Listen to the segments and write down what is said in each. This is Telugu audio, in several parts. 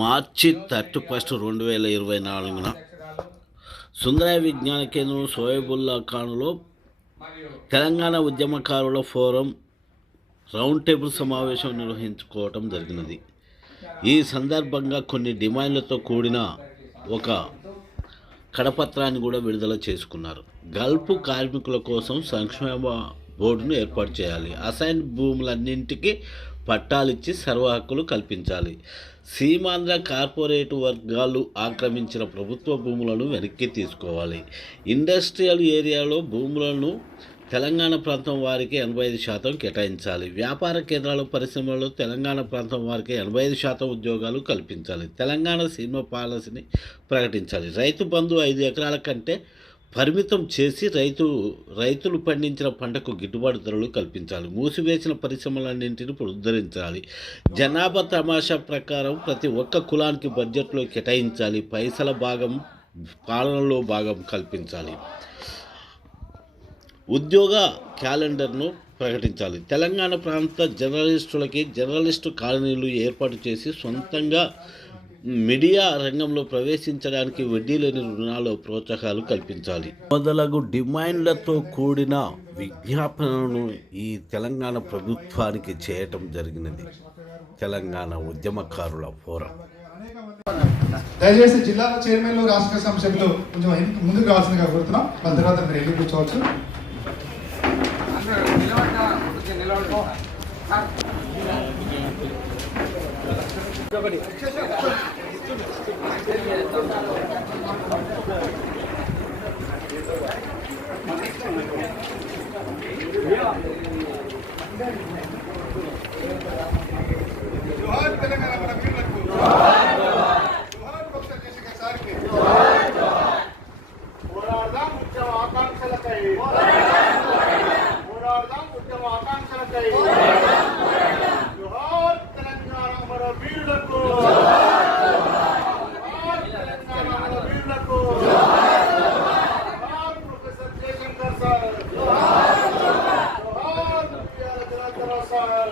మార్చి 31, 2024 సుందరయ్య విజ్ఞాన కేంద్రం సోయబుల్లా ఖాన్లో తెలంగాణ ఉద్యమకారుల ఫోరం రౌండ్ టేబుల్ సమావేశం నిర్వహించుకోవటం జరిగినది. ఈ సందర్భంగా కొన్ని డిమాండ్లతో కూడిన ఒక కరపత్రాన్ని కూడా విడుదల చేసుకున్నారు. గల్ఫ్ కార్మికుల కోసం సంక్షేమ బోర్డును ఏర్పాటు చేయాలి. అసైన్ భూములన్నింటికీ పట్టాలిచ్చి సర్వ హక్కులు కల్పించాలి. సీమాంధ్ర కార్పొరేట్ వర్గాలు ఆక్రమించిన ప్రభుత్వ భూములను వెనక్కి తీసుకోవాలి. ఇండస్ట్రియల్ ఏరియాలో భూములను తెలంగాణ ప్రాంతం వారికి 85% కేటాయించాలి. వ్యాపార కేంద్రాలు, పరిశ్రమలలో తెలంగాణ ప్రాంతం వారికి 85% ఉద్యోగాలు కల్పించాలి. తెలంగాణ సినిమా పాలసీని ప్రకటించాలి. రైతు బంధు 5 ఎకరాల కంటే పరిమితం చేసి రైతులు పండించిన పంటకు గిట్టుబాటు ధరలు కల్పించాలి. మూసివేసిన పరిశ్రమలన్నింటినీ పునరుద్ధరించాలి. జనాభా తమాషా ప్రకారం ప్రతి ఒక్క కులానికి బడ్జెట్లో కేటాయించాలి. పైసల భాగం పాలనలో భాగం కల్పించాలి. ఉద్యోగ క్యాలెండర్ను ప్రకటించాలి. తెలంగాణ ప్రాంత జర్నలిస్టులకి జర్నలిస్టు కాలనీలు ఏర్పాటు చేసి సొంతంగా మీడియా రంగంలో ప్రవేశించడానికి వడ్డీ లేని రుణాలు ప్రోత్సాహాలు కల్పించాలి. మొదలగు డిమాండ్లతో కూడిన విజ్ఞాపనను ఈ తెలంగాణ ప్రభుత్వానికి చేయటం జరిగినది. తెలంగాణ ఉద్యమకారుల ఫోరం. దయచేసి జిల్లా చైర్మన్లు, రాష్ట్ర సభ్యులు కొంచెం ముందుకు రావాల్సిందిగా కోరుతున్నాం. దాని తర్వాత మీరు వెళ్ళి కూర్చోవచ్చు. జోహార్ తెలంగాణ మన వీరులకు, జోహార్ ప్రొఫెసర్ జయశంకర్ సార్కి, పోరాడదాం ఉద్యమ ఆకాంక్షలకై, పోరాడదాం ఉద్యమ ఆకాంక్షలకై, జోహార్ తెలంగాణ మన వీరులకు, జోహార్ తెలంగాణ మన వీరులకు, జోహార్ ప్రొఫెసర్ జయశంకర్ సార్, జోహార్ జయశంకర్ సార్,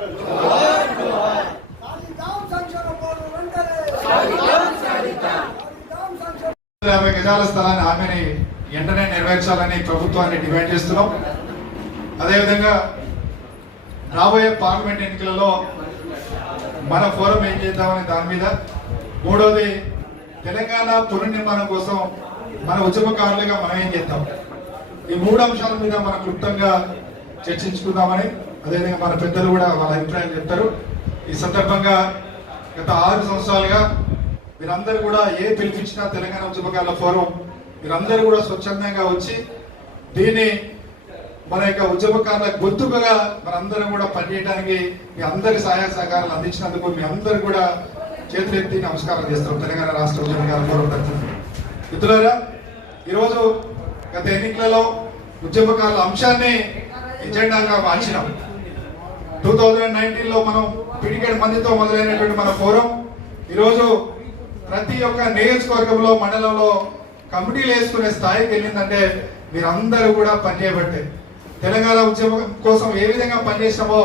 యాభై గజాల స్థలాన్ని హామీని వెంటనే నెరవేర్చాలని ప్రభుత్వాన్ని డిమాండ్ చేస్తున్నాం. అదేవిధంగా రాబోయే పార్లమెంట్ ఎన్నికలలో మన ఫోరం ఏం చేద్దామని దాని మీద, మూడోది తెలంగాణ పునర్నిర్మాణం కోసం మన ఉద్యమకారులుగా మనం ఏం చేద్దాం, ఈ 3 అంశాల మీద మనం క్లుప్తంగా చర్చించుకుందామని, అదేవిధంగా మన పెద్దలు కూడా వాళ్ళ అభిప్రాయం చెప్తారు. ఈ సందర్భంగా గత 6 సంవత్సరాలుగా మీరందరూ కూడా పిలిపించినా తెలంగాణ ఉద్యమకారుల ఫోరం మీరందరూ కూడా స్వచ్ఛందంగా వచ్చి దీన్ని మన యొక్క ఉద్యమకారుల గొంతుకగా మనందరం కూడా పనిచేయడానికి మీ అందరి సహాయ సహకారాలు అందించినందుకు మీ అందరూ కూడా చేతులెత్తి నమస్కారం చేస్తాం. తెలంగాణ రాష్ట్ర ఉద్యమకారుల ఫోరం తరఫున మిత్రులారా, ఈరోజు గత ఎన్నికలలో ఉద్యమకారుల అంశాన్ని ఎజెండాగా మార్చినాం. 2019లో మనం పిడికెడు మందితో మొదలైనటువంటి మన ఫోరం ఈరోజు ప్రతి ఒక్క నియోజకవర్గంలో, మండలంలో కమిటీలు వేసుకునే స్థాయికి వెళ్ళిందంటే మీరందరూ కూడా పనిచేయబట్టే. తెలంగాణ ఉద్యమం కోసం ఏ విధంగా పనిచేసినామో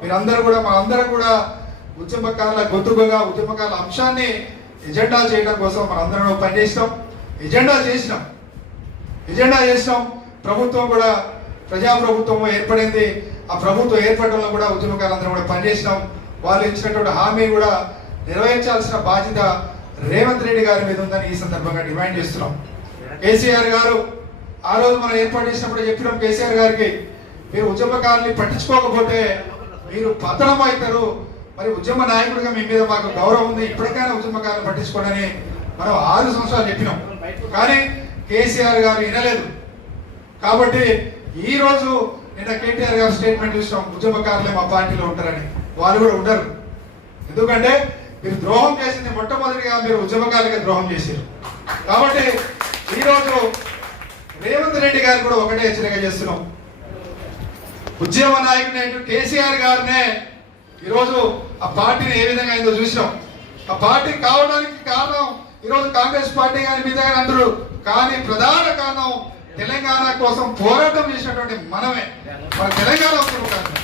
మీరందరూ కూడా, మనందరం కూడా ఉద్యమకారుల గొంతుకగా ఉద్యమకారుల అంశాన్ని ఎజెండా చేయడం కోసం మనందరం పనిచేసినాం. ఎజెండా చేసినాం. ప్రభుత్వం కూడా ప్రజాప్రభుత్వం ఏర్పడింది. ఆ ప్రభుత్వం ఏర్పడడంలో కూడా ఉద్యమకారులందరూ కూడా పనిచేసినాం. వాళ్ళు ఇచ్చినటువంటి హామీ కూడా నెరవేర్చాల్సిన బాధ్యత రేవంత్ రెడ్డి గారి మీద ఉందని ఈ సందర్భంగా డిమాండ్ చేస్తున్నాం. కేసీఆర్ గారు ఆ రోజు మనం ఏర్పాటు చేసినప్పుడు చెప్పినాం కేసీఆర్ గారికి, మీరు ఉద్యమకారుల్ని పట్టించుకోకపోతే మీరు పతనం అవుతారు, మరి ఉద్యమ నాయకుడిగా మీ మీద మాకు గౌరవం ఉంది, ఇప్పటికైనా ఉద్యమకారులను పట్టించుకోవడని మనం 6 సంవత్సరాలు చెప్పినాం. కానీ కేసీఆర్ గారు వినలేదు. కాబట్టి ఈ రోజు నిన్న కేటీఆర్ గారు స్టేట్మెంట్ చూసినాం, ఉద్యమకారులే మా పార్టీలో ఉంటారని. వాళ్ళు కూడా ఉండరు. ఎందుకంటే మీరు ద్రోహం చేసింది మొట్టమొదటిగా మీరు ఉద్యమకారులకి ద్రోహం చేశారు. కాబట్టి ఈరోజు రేవంత్ రెడ్డి గారు కూడా ఒకటే హెచ్చరిక చేస్తున్నాం, ఉద్యమ నాయకుడు కేసీఆర్ గారినే ఈరోజు ఆ పార్టీని ఏ విధంగా అయిందో చూసినాం. ఆ పార్టీ కావడానికి కారణం ఈరోజు కాంగ్రెస్ పార్టీ కానీ మీద కానీ అందరూ, కానీ ప్రధాన కారణం తెలంగాణ కోసం పోరాటం చేసినటువంటి మనమే, మన తెలంగాణ ఉద్యమకారులు.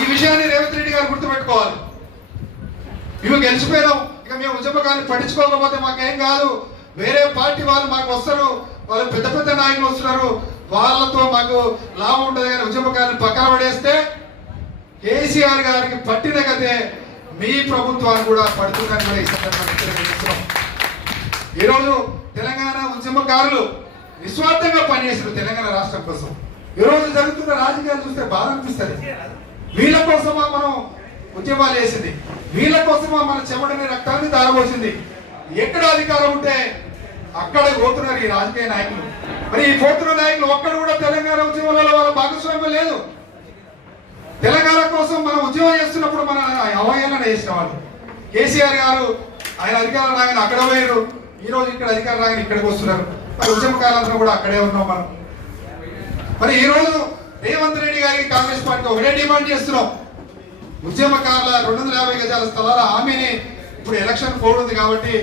ఈ విషయాన్ని రేవంత్ రెడ్డి గారు గుర్తుపెట్టుకోవాలి. మేము గెలిచిపోయినాం, ఇక మేము ఉద్యమకారులు పట్టించుకోకపోతే మాకేం కాదు, వేరే పార్టీ వాళ్ళు మాకు వస్తారు, వాళ్ళు పెద్ద పెద్ద నాయకులు వస్తున్నారు, వాళ్ళతో మాకు లాభం ఉంటుంది కానీ ఉద్యమకారులు పక్కన పడేస్తే కేసీఆర్ గారికి పట్టిన కదే మీ ప్రభుత్వాన్ని కూడా పడుతుందని కూడా ఈ సందర్భంగా తెలియజేస్తున్నాం. ఈరోజు తెలంగాణ ఉద్యమకారులు నిస్వార్థంగా పనిచేసారు తెలంగాణ రాష్ట్రం కోసం. ఈరోజు జరుగుతున్న రాజకీయాలు చూస్తే బాధ అనిపిస్తుంది. వీళ్ళ కోసమా మనం ఉద్యమాలు చేసింది, వీళ్ళ కోసమా మన చెమటని రక్తాన్ని దారబోసింది. ఎక్కడ అధికారం ఉంటే అక్కడ పోతున్నారు ఈ రాజకీయ నాయకులు. మరి ఈ పోతున్న నాయకులు ఒక్కడు కూడా తెలంగాణ ఉద్యమంలో వాళ్ళ భాగస్వామ్యం లేదు. తెలంగాణ కోసం మనం ఉద్యమం చేస్తున్నప్పుడు మన అవహేళన చేసిన వాళ్ళు. కేసీఆర్ గారు ఆయన అధికారం రాగానే అక్కడ పోయారు, ఈ రోజు ఇక్కడ అధికారం రాగానే ఇక్కడికి వస్తున్నారు. మరి ఉద్యమకాలంలో కూడా అక్కడే ఉన్నాం మనం. మరి ఈ రోజు రేవంత్ రెడ్డి గారికి కాంగ్రెస్ పార్టీ ఒకటే డిమాండ్ చేస్తున్నాం, ఉద్యమకారుల 250 గజాల స్థలాల హామీని ఇప్పుడు ఎలక్షన్ కోడ్ ఉంది కాబట్టి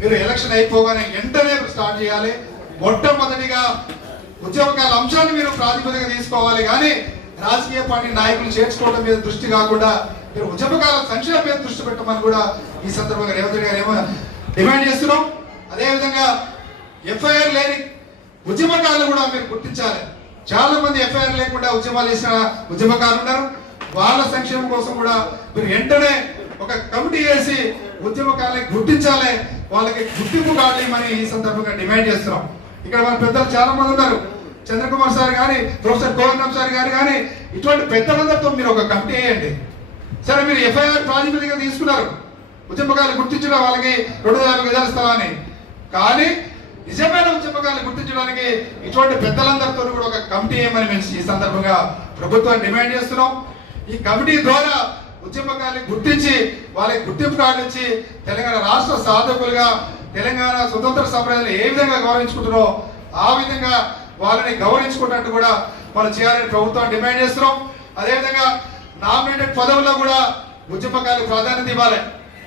మీరు ఎలక్షన్ అయిపోగానే వెంటనే స్టార్ట్ చేయాలి. మొట్టమొదటిగా ఉద్యమకారుల అంశాన్ని మీరు ప్రాతిపదిక తీసుకోవాలి, కానీ రాజకీయ పార్టీ నాయకులు చేర్చుకోవడం మీద దృష్టి కాకుండా మీరు ఉద్యమకారుల సంక్షేమం మీద దృష్టి పెట్టమని కూడా ఈ సందర్భంగా రేవంత్ రెడ్డి గారు ఏమో డిమాండ్ చేస్తున్నాం. అదేవిధంగా ఎఫ్ఐఆర్ లేని ఉద్యమకారులు కూడా మీరు గుర్తించాలి. చాలా మంది ఎఫ్ఐఆర్ లేకుండా ఉద్యమాలు చేసిన ఉద్యమకారులు ఉన్నారు. వాళ్ళ సంక్షేమం కోసం కూడా మీరు వెంటనే ఒక కమిటీ వేసి ఉద్యమకారులకు గుర్తించాలి, వాళ్ళకి గుర్తింపు కావాలని ఈ సందర్భంగా డిమాండ్ చేస్తున్నాం. ఇక్కడ మన పెద్దలు చాలా మంది ఉన్నారు, చంద్రకుమార్ సార్ కానీ, ప్రొఫెసర్ కోదండం సార్ గారు కానీ, ఇటువంటి పెద్దలందరితో మీరు ఒక కమిటీ వేయండి. సరే, మీరు ఎఫ్ఐఆర్ ప్రాతిపదిక తీసుకున్నారు, ఉద్యమకారులు గుర్తించడం వాళ్ళకి 250 గజాల స్థలాన్ని, కానీ నిజమైన ఉద్యమకారులు గుర్తించడానికి ఇటువంటి పెద్దలందరితో కూడా ఒక కమిటీ వేయమని మేము ఈ సందర్భంగా ప్రభుత్వాన్ని డిమాండ్ చేస్తున్నాం. ఈ కమిటీ ద్వారా ఉద్యమకారులు గుర్తించి వాళ్ళకి గుర్తింపు కార్డు ఇచ్చి తెలంగాణ రాష్ట్ర సాధకులుగా తెలంగాణ స్వతంత్ర సమరాన్ని ఏ విధంగా గౌరవించుకుంటున్నారో ఆ విధంగా వాళ్ళని గౌరవించుకున్నట్టు కూడా మనం చేయాలని ప్రభుత్వం డిమాండ్ చేస్తున్నాం. అదేవిధంగా నామినేటెడ్ పదవుల్లో కూడా ఉద్యమకారులకు ప్రాధాన్యత ఇవ్వాలి.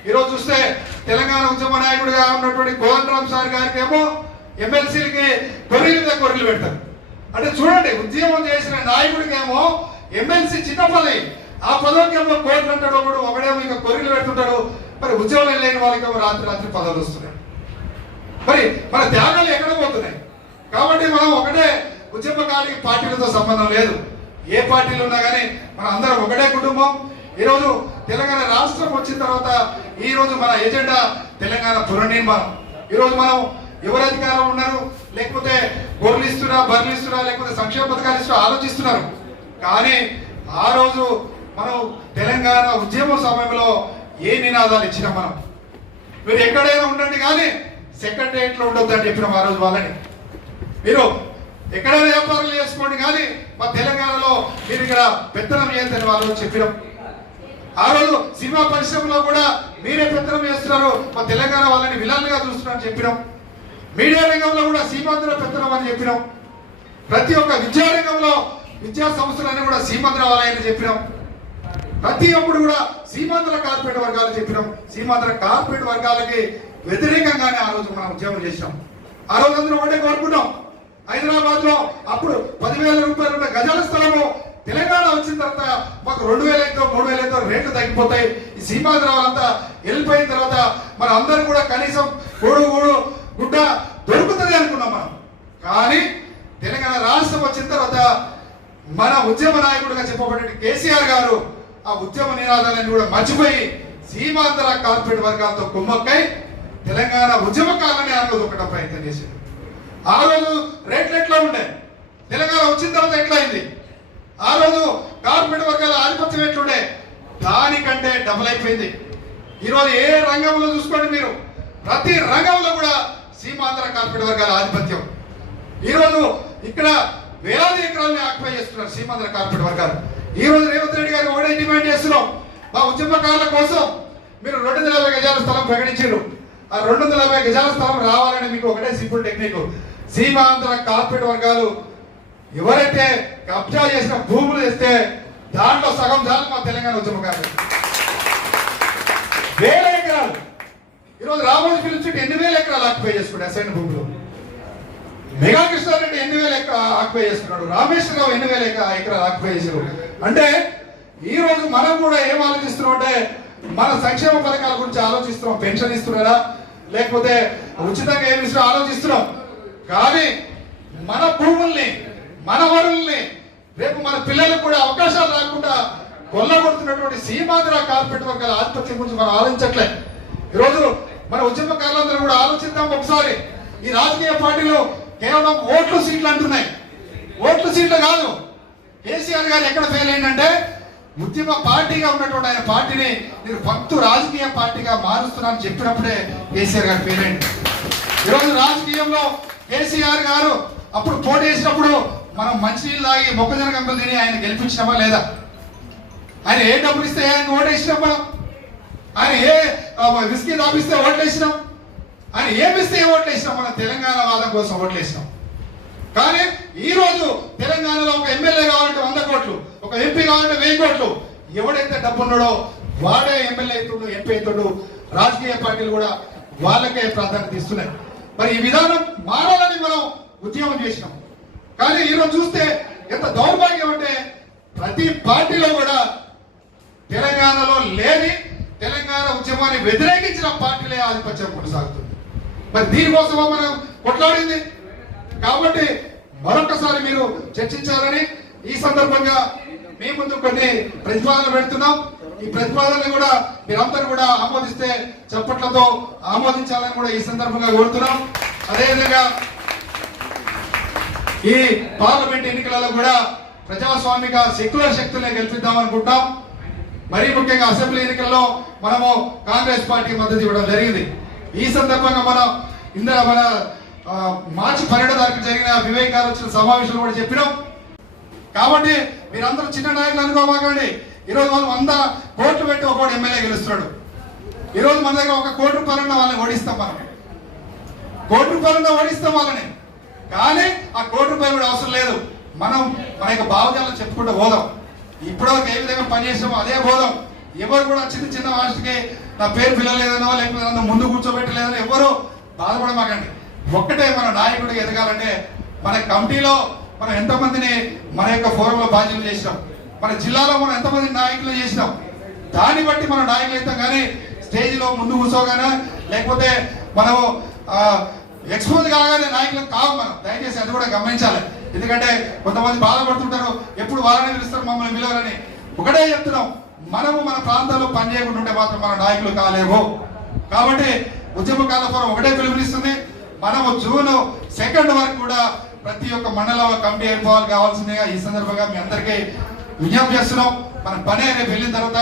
ఈరోజు చూస్తే తెలంగాణ ఉద్యమ నాయకుడిగా ఉన్నటువంటి కోదండరాం సార్ గారికి ఏమో ఎమ్మెల్సీలకి కొర్రీలు పెడతారు. అంటే చూడండి, ఉద్యమం చేసిన నాయకుడికి ఏమో ఎమ్మెల్సీ చిన్న పదవి, ఆ పదవికి ఏమో కోట్లు అంటాడు ఒకడేమో ఇంకా కొర్రీలు పెడుతుంటాడు. మరి ఉద్యమం లేని వాళ్ళకి ఏమో రాత్రి పదవులు వస్తున్నాయి. మరి మన త్యాగాలు ఎక్కడ పోతున్నాయి? కాబట్టి మనం ఒకటే ఉద్యమకారులకి పార్టీలతో సంబంధం లేదు, ఏ పార్టీలు ఉన్నా కానీ మన అందరం ఒకటే కుటుంబం. ఈరోజు తెలంగాణ రాష్ట్రం వచ్చిన తర్వాత ఈ రోజు మన ఎజెండా తెలంగాణ పునర్నిర్మాణం. ఈరోజు మనం ఎవరు అధికారం ఉన్నారు, లేకపోతే గొర్రెలు ఇస్తున్నా, బర్రెలు ఇస్తున్నా, లేకపోతే సంక్షేమ పథకాలు ఇస్తున్నా ఆలోచిస్తున్నారు. కానీ ఆ రోజు మనం తెలంగాణ ఉద్యమ సమయంలో ఏ నినాదాలు ఇచ్చినా మీరు ఎక్కడైనా ఉండండి కానీ సెక్రటరియట్ లో ఉండొద్దని చెప్పినాం ఆ రోజు వాళ్ళని. మీరు ఎక్కడైనా వ్యాపారాలు చేసుకోండి కానీ మా తెలంగాణలో మీరు ఇక్కడ పెత్తనం చేయొద్దని వాళ్ళు చెప్పినాం. ఆ రోజు సినిమా పరిశ్రమలో కూడా మీరే పెత్తనం చేస్తున్నారు, మా తెలంగాణ వాళ్ళని విలన్లుగా చూస్తున్నారని చెప్పినాం. మీడియా రంగంలో కూడా సీమాంధ్ర పెత్తనం అని చెప్పినాం. ప్రతి ఒక్క విద్యా రంగంలో విద్యా సంస్థలన్నీ కూడా సీమాంధ్ర వాళ్ళని చెప్పినాం. ప్రతి ఒక్కరు కూడా సీమాంధ్ర కార్పొరేట్ వర్గాలు చెప్పినాం. సీమాంధ్ర కార్పొరేట్ వర్గాలకి వ్యతిరేకంగానే ఆ రోజు మనం ఉద్యమం చేసినాం. ఆ రోజు అందరూ ఒకటే కోరుకున్నాం, హైదరాబాద్ లో అప్పుడు 10,000 రూపాయలు ఉన్న గజాల స్థలము తెలంగాణ వచ్చిన తర్వాత మాకు 2,000 3,000 రేట్లు తగ్గిపోతాయి. ఈ సీమాంధ్ర వాళ్ళంతా వెళ్ళిపోయిన తర్వాత మన అందరూ కూడా కనీసం గూడు గుడ్డ దొరుకుతుంది అనుకున్నాం మనం. కానీ తెలంగాణ రాష్ట్రం వచ్చిన తర్వాత మన ఉద్యమ నాయకుడిగా చెప్పబడే కేసీఆర్ గారు ఆ ఉద్యమ నినాదాలను కూడా మర్చిపోయి సీమాంధ్ర కార్పొరేట్ వర్గాలతో కుమ్మక్కై తెలంగాణ ఉద్యమకాలని ఆ రోజు ఒకట ప్రయత్నం చేశారు. ఆ రోజు రేట్లు ఎట్లా ఉండే, తెలంగాణ వచ్చిన తర్వాత ఎట్లా అయింది, ఆ రోజు కార్పొరేట్ వర్గాల ఆధిపత్యం ఎట్లుండే, దానికంటే డబుల్ అయిపోయింది. ఈరోజు ఏ రంగంలో చూసుకోండి మీరు, ప్రతి రంగంలో కూడా సీమాంధ్ర కార్పొరేట్ వర్గాల ఆధిపత్యం. ఈరోజు ఇక్కడ వేలాది ఎకరాలని ఆక్యుపై చేస్తున్నారు సీమాంధ్ర కార్పొరేట్ వర్గాలు. ఈ రోజు రేవంత్ రెడ్డి గారు ఒకటే డిమాండ్ చేస్తున్నాం, మా ఉద్యమకారుల కోసం మీరు 250 గజాల స్థలం ప్రకటించారు. ఆ 250 గజాల స్థలం రావాలని మీకు ఒకటే సింపుల్ టెక్నిక్, సీమాంధ్ర కార్పొరేట్ వర్గాలు ఎవరైతే కబ్జా చేసిన భూములు ఇస్తే దాంట్లో సగం చాలు మా తెలంగాణ ఉద్యమకారులు. 1000 ఎకరాలు ఈరోజు రామోజీ ఫిలిం సిటీ 8,000 ఎకరాలు ఆక్యుపై చేసుకుంటే అసైన్ భూములు. మెగా కృష్ణారెడ్డి 8,000 ఎకరాలు ఆక్యుపై చేసుకున్నాడు, రామేశ్వరరావు 8,000 ఎకరాలు ఆక్యుపై చేశారు. అంటే ఈ రోజు మనం కూడా ఏం ఆలోచిస్తున్నాం అంటే మన సంక్షేమ పథకాల గురించి ఆలోచిస్తున్నాం. పెన్షన్ ఇస్తున్నారా లేకపోతే ఉచితంగా ఏమి ఇస్తున్నారో ఆలోచిస్తున్నాం. కానీ మన భూముల్ని మన వరుల్ని రేపు మన పిల్లలకు కూడా అవకాశాలు రాకుండా కొల్లగొడుతున్నటువంటి సీమాంధ్ర కార్పొరేట్ వర్గాల ఆధిపత్యం గురించి మనం ఆలోచించట్లే. ఈరోజు మన ఉద్యమకారులందరూ కూడా ఆలోచిద్దాం ఒకసారి. ఈ రాజకీయ పార్టీలు కేవలం ఓట్లు సీట్లు అంటున్నాయి. ఓట్లు సీట్లు కాదు. కేసీఆర్ గారు ఎక్కడ ఫెయిల్ అయిందంటే ఉద్యమ పార్టీగా ఉన్నటువంటి ఆయన పార్టీని నేను భక్తు రాజకీయ పార్టీగా మారుస్తున్నానని చెప్పినప్పుడే కేసీఆర్ గారు ఫెయిల్ అయింది. ఈరోజు రాజకీయంలో కేసీఆర్ గారు అప్పుడు పోటీ చేసినప్పుడు మనం మంచినీళ్ళు తాగి మొక్కజొన్న కంపెనీ తిని ఆయన గెలిపించినామా లేదా? ఆయన ఏ డబ్బులు ఇస్తే ఆయన ఓటేసినాం మనం. ఆయన ఏ విస్కీ తాపిస్తే ఓట్లేసినాం. ఆయన ఏమిస్తే ఓట్లేసినాం. మనం తెలంగాణ వాదం కోసం ఓట్లేసినాం. కానీ ఈ రోజు తెలంగాణలో ఒక ఎమ్మెల్యే కావాలంటే 100 కోట్లు, ఒక ఎంపీ కావాలంటే 1000 కోట్లు. ఎవడైతే డబ్బు ఉన్నాడో వాడే ఎమ్మెల్యే అవుతుడు, ఎంపీ అవుతుడు. రాజకీయ పార్టీలు కూడా వాళ్ళకే ప్రాధాన్యత ఇస్తున్నాయి. మరి ఈ విధానం మారాలని మనం ఉద్యమం చేసినాం. కానీ ఈరోజు చూస్తే ఎంత దౌర్భాగ్యం అంటే ప్రతి పార్టీలో కూడా తెలంగాణలో లేని తెలంగాణ ఉద్యమాన్ని వ్యతిరేకించిన పార్టీలే ఆధిపత్యం కొనసాగుతుంది. మరి దీనికోసమో మనం కొట్లాడింది. కాబట్టి మరొకసారి మీరు చర్చించాలని ఈ సందర్భంగా మీ ముందు కొన్ని ప్రతిపాదనలు పెడుతున్నాం. ఈ ప్రతిపాదనలు కూడా మీరందరూ కూడా ఆమోదిస్తే చప్పట్లతో ఆమోదించాలని కూడా ఈ సందర్భంగా కోరుతున్నాం. అదేవిధంగా ఈ పార్లమెంట్ ఎన్నికలలో కూడా ప్రజాస్వామిక సెక్యులర్ శక్తులే గెలిపిద్దాం అనుకుంటాం. మరీ ముఖ్యంగా అసెంబ్లీ ఎన్నికల్లో మనము కాంగ్రెస్ పార్టీ మద్దతు ఇవ్వడం జరిగింది. ఈ సందర్భంగా మనం మన మార్చి 12వ తారీఖు జరిగిన వివేక్ గారు వచ్చిన సమావేశంలో కూడా చెప్పినాం. కాబట్టి మీరందరూ చిన్న నాయకులు అనుకోమాకండి. ఈరోజు వాళ్ళు 100 కోట్లు పెట్టి ఒకడు ఎమ్మెల్యే గెలుస్తున్నాడు. ఈరోజు మన దగ్గర 1 కోటి రూపాయలున్న వాళ్ళని ఓడిస్తాం. మనం 1 కోటి రూపాయలున్న ఓడిస్తాం వాళ్ళని. కానీ ఆ 1 కోటి రూపాయలు కూడా అవసరం లేదు. మనం మన యొక్క భావజాలను చెప్పుకుంటూ పోదాం. ఇప్పటివరకు ఏ విధంగా పనిచేసామో అదే పోదాం. ఎవరు కూడా చిన్న చిన్న వాటికి నా పేరు పిల్లలేదనో లేకపోతే నన్ను ముందు కూర్చోబెట్టలేదనో ఎవరు బాధపడమాకండి. ఒక్కటే మన నాయకుడికి ఎదగాలంటే మన కమిటీలో మనం ఎంతమందిని మన యొక్క ఫోరంలో బాధ్యతలు చేసినాం, మన జిల్లాలో మనం ఎంతమంది నాయకులు చేసినాం, దాన్ని బట్టి మనం నాయకులు అవుతాం. కానీ స్టేజ్లో ముందు కూర్చోగానే లేకపోతే మనం ఎక్స్పోజ్ కాగానే నాయకులకు కావు మనం. దయచేసి అది కూడా గమనించాలి. ఎందుకంటే కొంతమంది బాధపడుతుంటారు, ఎప్పుడు వాళ్ళని పిలుస్తారు మమ్మల్ని పిలవరని. ఒకటే చెప్తున్నాం, మనము మన ప్రాంతాల్లో పనిచేయకుండా ఉంటే మాత్రం మన నాయకులు కాలేవు. కాబట్టి ఉద్యమకాల ఫోరం ఒకటే పిలుపునిస్తుంది. మనము జూన్ 2 వరకు కూడా ప్రతి ఒక్క మండల కమిటీ ఏర్పాటు కావాల్సిందిగా ఈ సందర్భంగా మీ అందరికీ విజ్ఞప్తి చేస్తున్నాం. మన పని రేపు వెళ్ళిన తర్వాత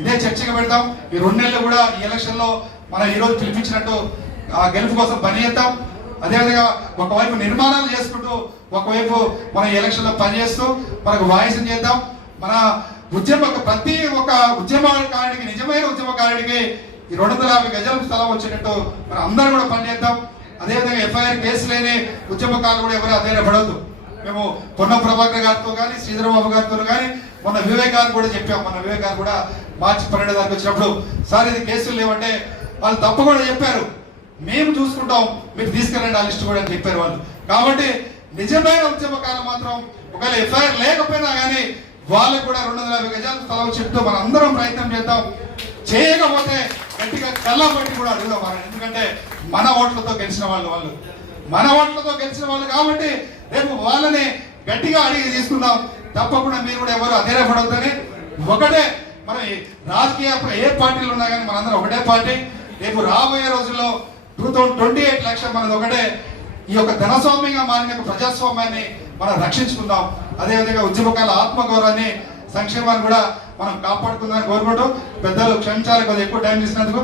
ఇదే చర్చగా పెడతాం. ఈ 2 నెలలు కూడా ఈ ఎలక్షన్ లో మనం ఈ రోజు పిలిపించినట్టు ఆ గెలుపు కోసం పని చేద్దాం. అదేవిధంగా ఒకవైపు నిర్మాణాలు చేసుకుంటూ ఒకవైపు మనం ఎలక్షన్ లో పనిచేస్తూ మనకు వాయిసం చేద్దాం. మన ప్రతి ఒక్క ఉద్యమకారుడికి, నిజమైన ఉద్యమకారుడికి ఈ 250 గజాల స్థలం వచ్చేటట్టు మనం అందరూ కూడా పనిచేద్దాం. అదేవిధంగా ఎఫ్ఐఆర్ కేసు లేని ఉద్యమకారులు కూడా ఎవరు అధైర్యపడవద్దు. మేము పొన్నం ప్రభాకర్ గారితో కానీ శ్రీధరబాబు గారితో కానీ మొన్న వివేక్ గారు కూడా చెప్పాం. మన వివేక్ గారు కూడా మార్చి 12 తారీఖు వచ్చినప్పుడు సార్ ఇది కేసులు లేవంటే వాళ్ళు తప్పకుండా చెప్పారు, మేము చూసుకుంటాం, మీరు తీసుకెళ్ళండి ఆ లిస్టు కూడా అని చెప్పారు వాళ్ళు. కాబట్టి నిజమైన ఉద్యమకారులు మాత్రం ఒకవేళ ఎఫ్ఐఆర్ లేకపోయినా కానీ వాళ్ళకు కూడా 250 గజాల స్థలం చెప్తూ మనం అందరం ప్రయత్నం చేద్దాం. చేయకపోతే గట్టిగా కళ్ళబట్టి కూడా అడుగుదాం మనం. ఎందుకంటే మన ఓట్లతో గెలిచిన వాళ్ళు మన ఓట్లతో గెలిచిన వాళ్ళు కాబట్టి రేపు వాళ్ళని గట్టిగా అడిగి తీసుకుందాం. తప్పకుండా మీరు కూడా ఎవరు అధైర్యపడవద్దని ఒకటే మన రాజకీయ ఏ పార్టీలు ఉన్నా కానీ మనందరం ఒకటే పార్టీ. రేపు రాబోయే రోజుల్లో 2028 లక్ష్యం మనది ఒకటే. ఈ యొక్క ధనస్వామ్యంగా మారిన ప్రజాస్వామ్యాన్ని మనం రక్షించుకుందాం. అదేవిధంగా ఉద్యమకాల ఆత్మగౌరవాన్ని, సంక్షేమాన్ని కూడా మనం కాపాడుకుందామని కోరుకుంటూ పెద్దలు క్షమించాలి, కొద్దిగా ఎక్కువ టైం తీసినందుకు.